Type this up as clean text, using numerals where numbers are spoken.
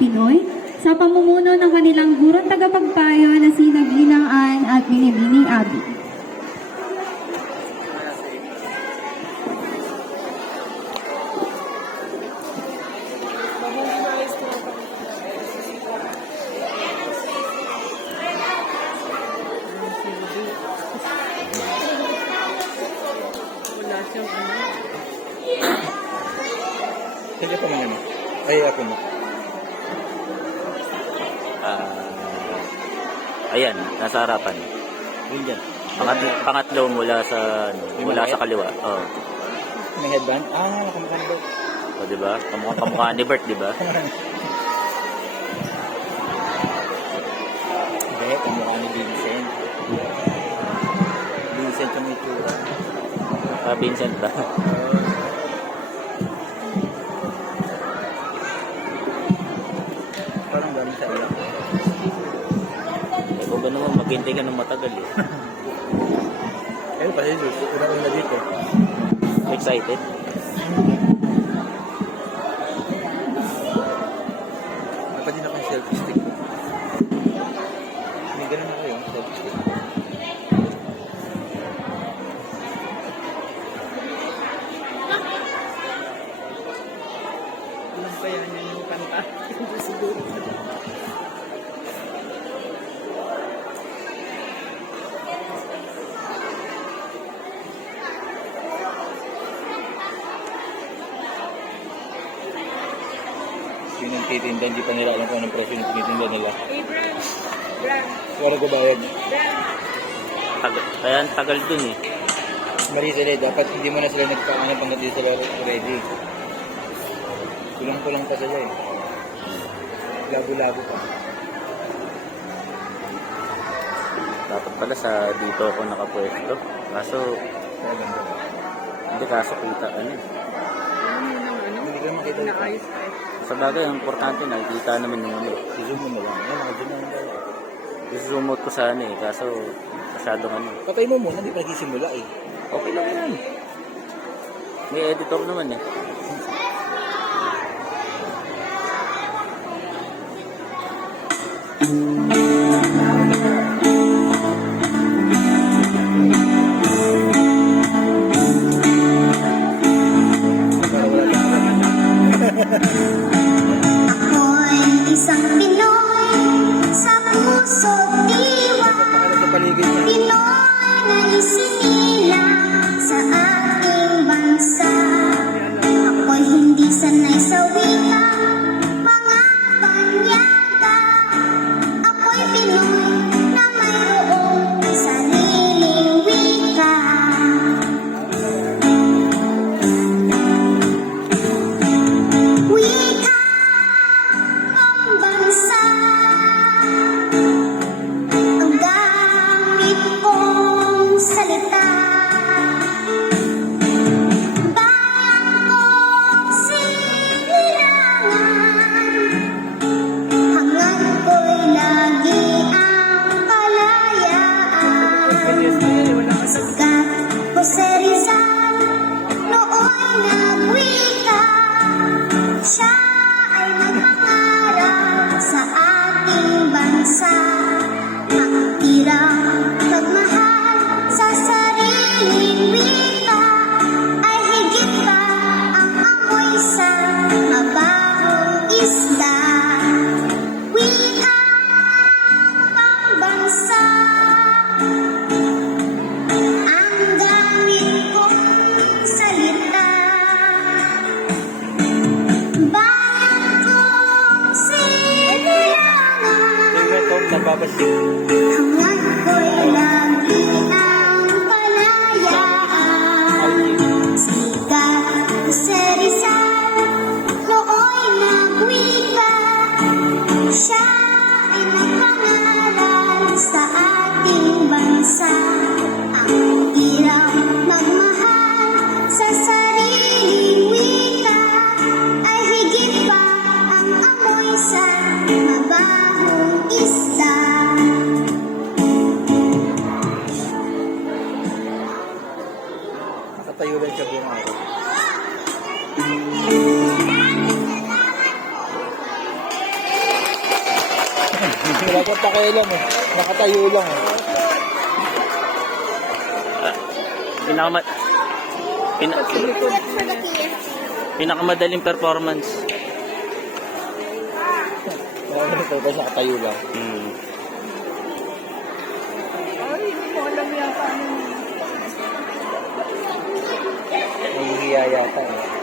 Pinoy sa pamumuno ng kanilang gurong tagapagpayo na sina Ginang Ann at Binibini Abi. Sige pa man yun. Ay, ako na. Ayan, nasa harapan. Yun dyan. Pangatlo mula sa kaliwa. Oh. May headband? Nakamukha ba? O, diba? Kamukha ni Bert, diba? Hindi, kamukha ni Vincent. Vincent yung itsura. Vincent ba? Parang galing sa iyak. Kung ba naman, maghintay ka ng matagal eh. Ayun pa, Jesus. Una dito. Excited? Dapat din ako yung selfie stick. May ganun ako yung selfie stick. Alam pa yan yung kanta. Siguro. Yung nagtitinda, hindi pa nila alam kung anong presyo ng tinitinda nila. Wala ko bayad. Kaya ang tagal dun eh. Mali sila, dapat hindi mo na sila nagpaano pang hindi sila ready. Kulang-kulang pa sila eh. Labo-labo pa. Dapat pala sa dito ako nakapwesto. Kaso, Kaya ganda. hindi kaso kita ano eh. Hindi ka makita ito. Sa bagay, ang importante nakikita naman yung ano. I-zoom mo na lang. Ayan, naka-zoom na lang tayo. I-zoom out ko sana eh. Kaso, masyadong ano. Patay mo muna, hindi pa nagsisimula eh. Okay lang yan. May editor naman eh. Para wala lang. Ako'y isang Pinoy sa puso't diwa. Pakalat sa paligid niya. Pinoy na isinilang sa ating bansa. Ako'y hindi sanay sa wika, mga panyaga. Ako'y Pinoy na mayroong sariling wika. Wika ang bansa, ang gamit kong salita. Bayan kong sinilangan, hangad ko'y lagi ang kalayaan. Sikat Jose Rizal, nooy nagwika. Siya ay nagpangaral sa ating bansa. Ang tirang magmahal sa sariling wika ay higit pa ang amoy sa mabahong isda. Wika ang bansa, ang gamit kong salita. Bayan kong sinilangan, Tingnan ko, nababasik. hangad ko'y lagi ang kalayaan. Sikat Jose Rizal, nooy nagwika. Siya ay nagpangaral sa ating bansa. Ang tirang magmahal sa sariling wika ay higit pa ang amoy sa mabahong isda. Dapat pakialam eh. Nakatayo lang eh. Pinakama... Pinakamadaling performance. Marami ito kasi nakatayo lang. Ay, hindi mo alam yata. Nahihiya yata eh.